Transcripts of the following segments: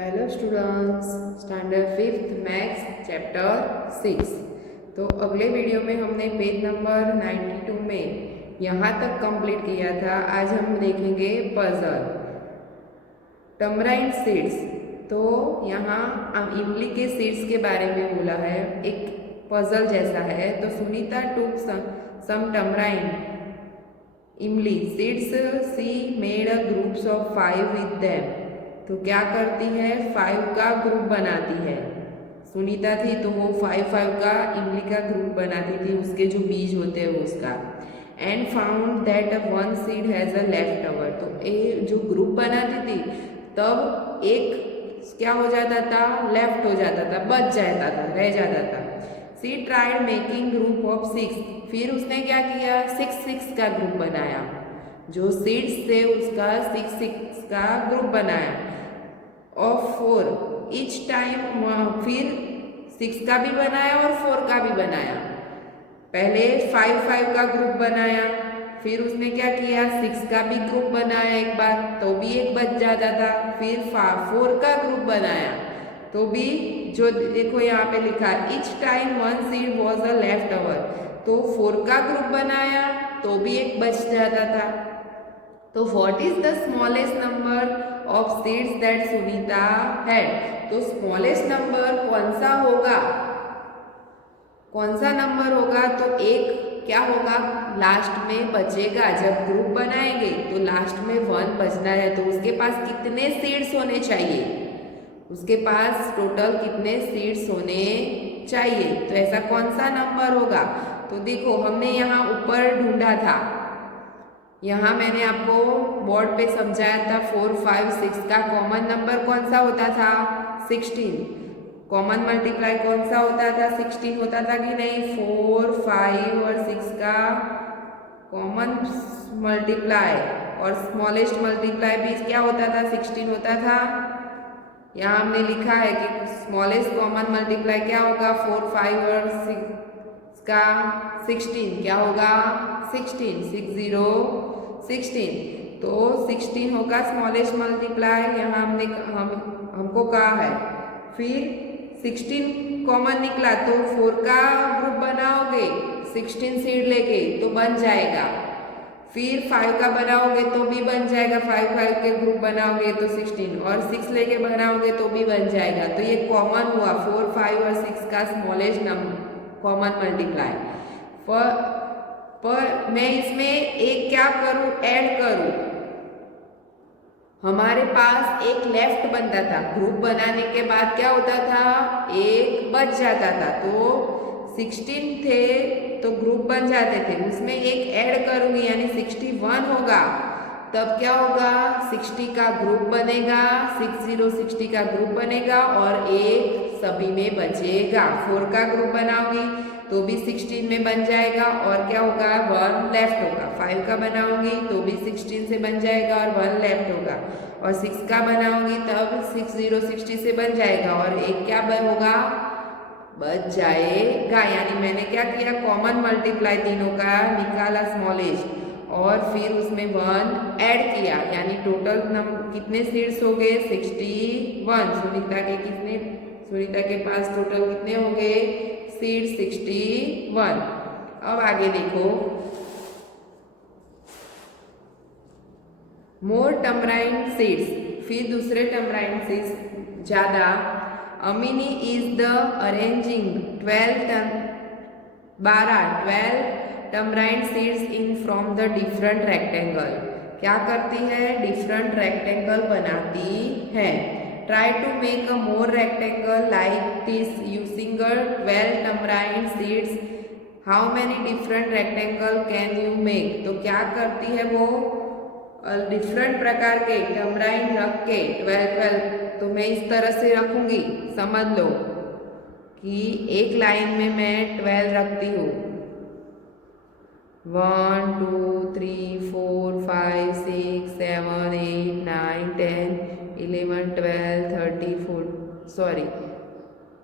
Hello students, standard fifth maths chapter 6। तो अगले video में हमने पेज नंबर 92 में यहाँ तक कंप्लीट किया था। आज हम देखेंगे पजल टमराइन सीड्स। तो यहाँ इमली के सीड्स के बारे में बोला है, एक पजल जैसा है। तो सुनीता टूक सम टमराइन इमली seeds, C made a groups of 5 with them. तो क्या करती है, 5 का ग्रुप बनाती है। सुनीता थी तो वो 5 का इमली का ग्रुप बनाती थी, उसके जो बीज होते हैं उसका। And found that one seed has a left over. तो ये जो ग्रुप बनाती थी तब एक क्या हो जाता था, लेफ्ट हो जाता था, बच जाता था, रह जाता था। सी ट्राइड मेकिंग ग्रुप ऑफ 6। फिर उसने क्या किया, 6 का ग्रुप बनाया। जो सीड्स थे उसका 6 का ग्रुप बनाया ऑफ 4 ईच टाइम। फिर 6 का भी बनाया और 4 का भी बनाया। पहले 5 का ग्रुप बनाया, फिर उसने क्या किया, 6 का भी ग्रुप बनाया एक बार, तो भी एक बच जाता था। फिर 4 का ग्रुप बनाया तो भी, जो देखो यहाँ पे लिखा each time one seed was a left over. तो 4 का ग्रुप बनाया तो भी एक बच जाता था। तो what is the smallest number of seeds that Sunita had. तो स्मॉलेस्ट नंबर कौन सा होगा, कौन सा नंबर होगा, तो एक क्या होगा, लास्ट में बचेगा। जब ग्रुप बनाएंगे तो लास्ट में 1 बचना है, तो उसके पास कितने सीड्स होने चाहिए, उसके पास टोटल कितने सीड्स होने चाहिए। तो ऐसा कौन सा नंबर होगा। तो देखो हमने यहाँ ऊपर ढूंढा था, यहाँ मैंने आपको बोर्ड पे समझाया था 4, 5, 6 का कॉमन नंबर कौन सा होता था, 16। कॉमन मल्टीप्लाई कौन सा होता था, 16 होता था कि नहीं। 4, 5 और 6 का कॉमन मल्टीप्लाई और स्मॉलेस्ट मल्टीप्लाई भी क्या होता था, 16 होता था। यहाँ हमने लिखा है कि स्मॉलेस्ट कॉमन मल्टीप्लाई क्या होगा, 4, 5 और 6 का 16 क्या होगा, 16, 6, 0, 16। तो 16 होगा स्मॉलेस्ट मल्टीप्लाई, यहाँ हमको कहा है। फिर 16 कॉमन निकला तो 4 का ग्रुप बनाओगे 16 सीड लेके तो बन जाएगा। फिर 5 का बनाओगे तो भी बन जाएगा, 5 के ग्रुप बनाओगे तो 16, और 6 लेके बनाओगे तो भी बन जाएगा। तो ये कॉमन हुआ 4, 5 और 6 का स्मॉलेस्ट नंबर कॉमन मल्टीप्लाई। पर मैं इसमें एक क्या करूं, ऐड करूं। हमारे पास एक लेफ्ट बनता था, ग्रुप बनाने के बाद क्या होता था, एक बच जाता था। तो 16 थे तो ग्रुप बन जाते थे, उसमें एक ऐड करूंगी यानी 61 होगा। तब क्या होगा, 60 का ग्रुप बनेगा, 60 का ग्रुप बनेगा और एक सभी में बचेगा। 4 का ग्रुप बनाओगी तो भी 16 में बन जाएगा और क्या होगा, 1 लेफ्ट होगा। 5 का बनाऊंगी तो भी 16 से बन जाएगा और 1 लेफ्ट होगा, और 6 का बनाऊंगी तब 60 से बन जाएगा और एक क्या होगा, बच जाएगा। यानी मैंने क्या किया, कॉमन मल्टीप्लाई तीनों का निकाला स्मॉलेस्ट, और फिर उसमें 1 ऐड किया, यानी टोटल नंबर कितने सीड्स हो गए, 61। सुनीता के पास टोटल कितने हो गए सीड, 61। अब आगे देखो, मोर टमराइन सीड्स। फिर दूसरे टमराइन सीड्स ज़्यादा। Amini is the arranging 12 tamarind seeds in from the different rectangle. क्या करती है, डिफरेंट रेक्टेंगल बनाती है। Try to make a more rectangle like this using 12 tamarind seeds. How many different rectangle can you make. तो क्या करती है वो, डिफरेंट प्रकार के टमराइन रख के 12, तो मैं इस तरह से रखूंगी, समझ लो कि एक लाइन में मैं 12 रखती हूँ, 1, 2, 3, 4, 5, 6, 7, 8, 9, 10, 11, 12, 13, 14,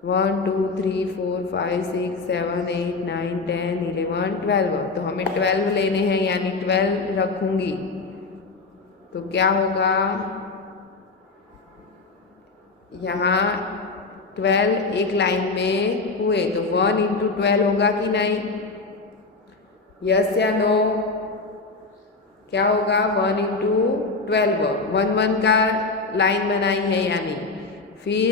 1, 2, 3, 4, 5, 6, 7, 8, 9, 10, 11, 12। तो हमें 12 लेने हैं यानी 12 रखूंगी। तो क्या होगा, यहाँ 12 एक लाइन में हुए तो 1 इंटू 12 होगा कि नहीं? यस या नो? क्या होगा? 1 इंटू 12 1 का लाइन बनाई है यानी। फिर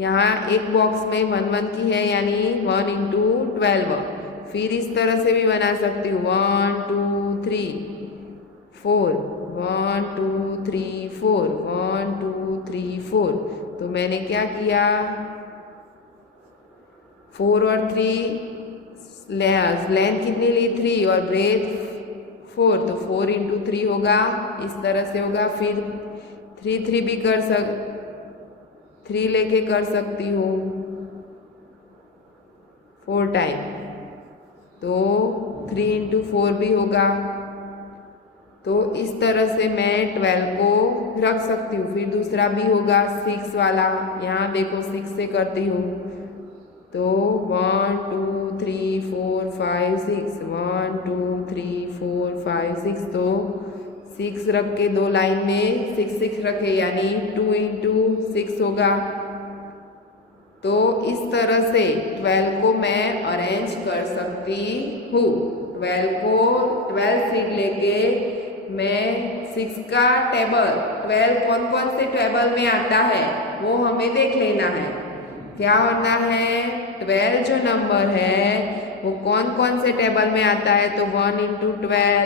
यहाँ एक बॉक्स में 1 की है यानी 1 इंटू 12। फिर इस तरह से भी बना सकती हूँ 1 2 3 4 1 2 3 4 1 2 3 4। तो मैंने क्या किया? 4 और 3 लेंथ कितनी ली? 3 और ब्रेथ 4 तो 4 इंटू 3 होगा, इस तरह से होगा। फिर 3 भी 3 लेके कर सकती हूँ 4 टाइम, तो 3 इंटू 4 भी होगा। तो इस तरह से मैं 12 को रख सकती हूँ। फिर दूसरा भी होगा 6 वाला, यहाँ देखो 6 से करती हूँ तो 1 2 3 4 5 6 1 2 3 4 5 6। तो 6 रख के दो लाइन में 6 रखे यानी 2 इंटू 6 होगा। तो इस तरह से 12 को मैं अरेंज कर सकती हूँ। 12 सीट लेके मैं 6 का टेबल, 12 कौन कौन से टेबल में आता है वो हमें देख लेना है। क्या होना है? 12 जो नंबर है वो कौन कौन से टेबल में आता है? तो 1 इंटू 12,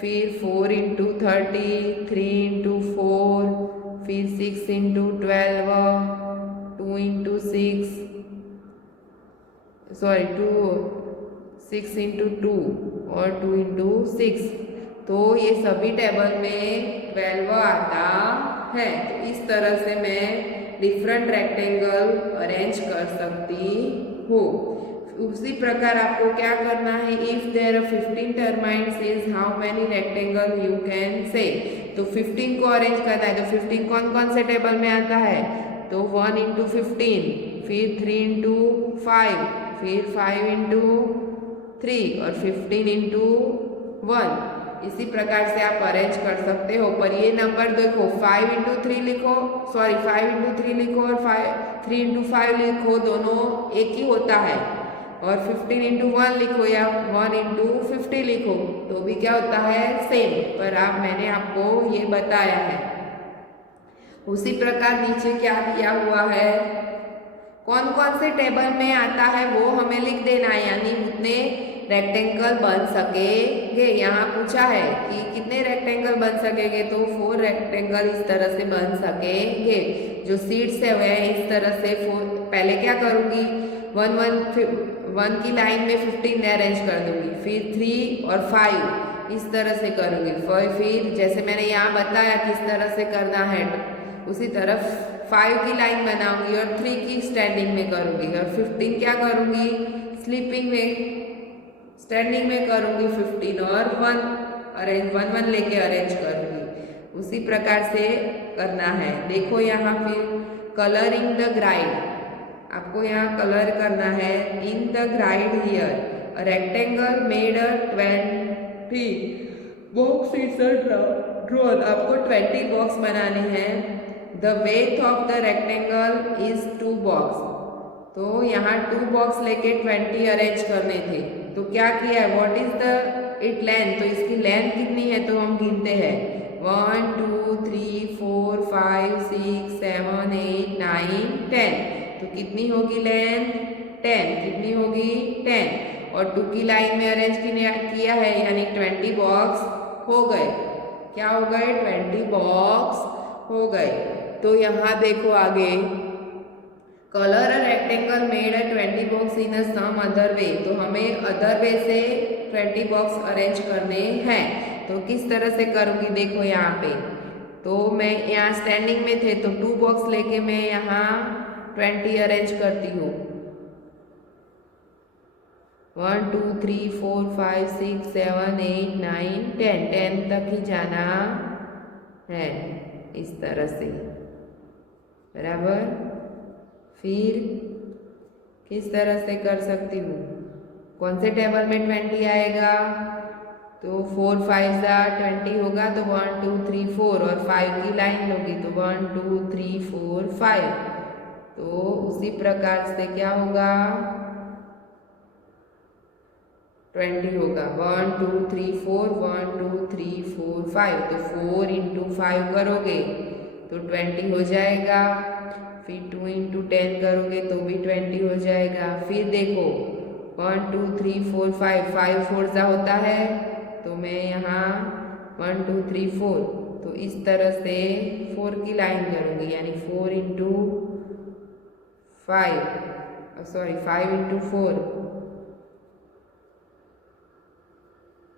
फिर 4 इंटू 30, 3 इंटू 4, फिर 6 इंटू 12, 2 इंटू 6 सॉरी 6 इंटू 2 और 2 इंटू 6। तो ये सभी टेबल में 12 आता है। तो इस तरह से मैं डिफरेंट रेक्टेंगल अरेंज कर सकती हूँ। उसी प्रकार आपको क्या करना है? If there are 15 termites is how many rectangle you can say. तो 15 को अरेंज करना है। तो 15 कौन कौन से टेबल में आता है? तो 1 इंटू 15, फिर 3 इंटू 5, फिर 5 इंटू 3 और 15 इंटू 1। इसी प्रकार से आप अरेंज कर सकते हो। पर ये नंबर देखो 5 इंटू 3 लिखो, सॉरी 5 इंटू 3 लिखो और 3 इंटू 5 लिखो, दोनों एक ही होता है। और 15 इंटू 1 लिखो या 1 इंटू 50 लिखो तो भी क्या होता है? सेम। पर मैंने आपको ये बताया है। उसी प्रकार नीचे क्या दिया हुआ है? कौन कौन से टेबल में आता है वो हमें लिख देना है, यानी उतने रेक्टेंगल बन सकेंगे। यहाँ पूछा है कि कितने रेक्टेंगल बन सकेंगे, तो 4 रेक्टेंगल इस तरह से बन सकेंगे। जो सीट्स है वह इस तरह से 4। पहले क्या करूँगी? 1 की लाइन में 15 अरेंज कर दूंगी, फिर 3 और 5 इस तरह से करूँगी। फिर जैसे मैंने यहाँ बताया किस तरह से करना है, उसी तरह 5 की लाइन बनाऊंगी और 3 की स्टैंडिंग में करूँगी और 15 क्या करूँगी? स्लीपिंग में, स्टैंडिंग में करूँगी 15 और 1 लेके अरेंज करूँगी। उसी प्रकार से करना है। देखो यहाँ फिर कलरिंग द ग्राइड, आपको यहाँ कलर करना है। In the grid here rectangle made a 20 box is drawn. आपको 20 बॉक्स बनाने हैं। The width of the rectangle is 2 box. तो यहाँ 2 बॉक्स लेके 20 अरेंज करने थे। तो क्या किया है? What is the it length? तो इसकी लेंथ कितनी है तो हम गिनते हैं 1 2 3 4 5 6 7 8 9 10। तो कितनी होगी लेंथ? 10। कितनी होगी? 10। और 2 की लाइन में अरेंज किया है यानी 20 बॉक्स हो गए। क्या हो गए? 20 बॉक्स हो गए। तो यहाँ देखो आगे, colour a rectangle made a 20 box in a some other way. तो हमें अदर वे से 20 बॉक्स अरेंज करने हैं। तो किस तरह से करूँगी? देखो यहाँ पे, तो मैं यहाँ स्टैंडिंग में थे तो 2 बॉक्स लेके मैं यहाँ 20 अरेंज करती हूँ। 1 2 3 4 5 6 7 8 9 10 10 तक ही जाना है इस तरह से, बराबर। फिर किस तरह से कर सकती हूँ? कौन से टेबल में 20 आएगा? तो 4 5 20 होगा तो 1 2 3 4 और 5 की लाइन होगी तो 1 2 3 4 5। तो उसी प्रकार से क्या होगा 20 होगा 1 2 3 4 1 2 3 4 5। तो 4 इंटू 5 करोगे तो 20 हो जाएगा। फिर 2 इंटू 10 करोगे तो भी 20 हो जाएगा। फिर देखो 1 2 3 4 5 5 4 सा होता है तो मैं यहाँ 1 2 3 4 तो इस तरह से 4 की लाइन करूँगी यानी 4 इंटू 5 सॉरी 5 इंटू 4।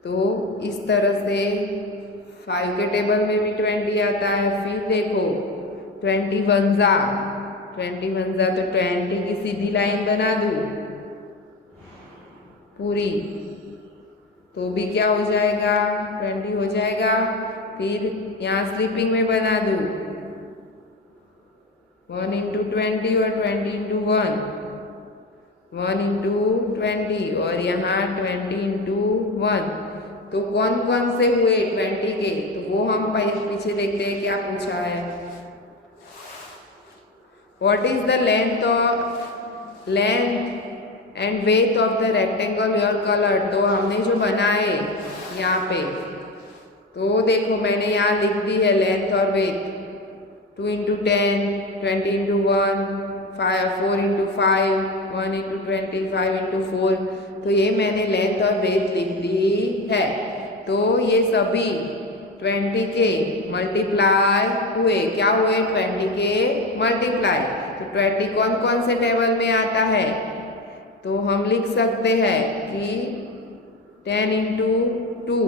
तो इस तरह से 5 के टेबल में भी 20 आता है। फिर देखो 21 ज़ा तो 20 की सीधी लाइन बना दूँ पूरी तो भी क्या हो जाएगा 20 हो जाएगा। फिर यहाँ स्लीपिंग में बना दूँ 1 इंटू 20 और 20 इंटू 1 इंटू 20 और यहाँ 20 इंटू 1। तो कौन कौन से हुए 20 के तो वो हम पीछे देखते हैं क्या पूछा है। What is the length and width of the rectangle your colour. तो हमने जो बनाए यहाँ पे तो देखो मैंने यहाँ लिख दी है लेंथ और width 2 into 10 20 into 1 4 into 5 1 into 20 5 into 4। तो ये मैंने लेंथ और वेथ लिख दी है। तो ये सभी 20 के मल्टीप्लाई हुए क्या हुए 20 के मल्टीप्लाई। तो 20 कौन कौन से टेबल में आता है तो हम लिख सकते हैं कि 10 into 2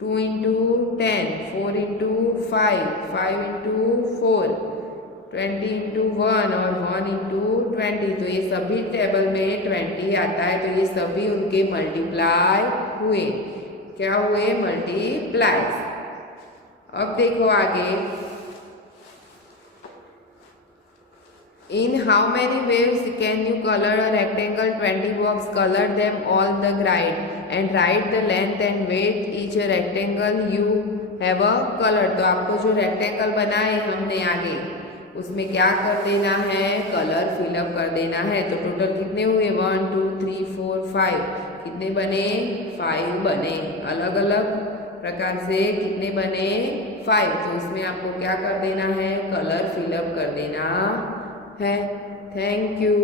2 into 10 4 into 5 5 into 4 20 into 1 और 1 इंटू 20। तो ये सभी टेबल में 20 आता है तो ये सभी उनके मल्टीप्लाई हुए क्या हुए मल्टीप्लाई। अब देखो आगे In how many ways can you color a rectangle 20 box? Color them all the grid and write the length and weight each rectangle you have a color। तो आपको जो रेक्टेंगल बनाए हमने आगे उसमें क्या कर देना है कलर फिलअप कर देना है। तो टोटल कितने हुए 1 2 3 4 5 कितने बने 5 बने। अलग अलग प्रकार से कितने बने 5। तो उसमें आपको क्या कर देना है कलर फिलअप कर देना है। Thank you.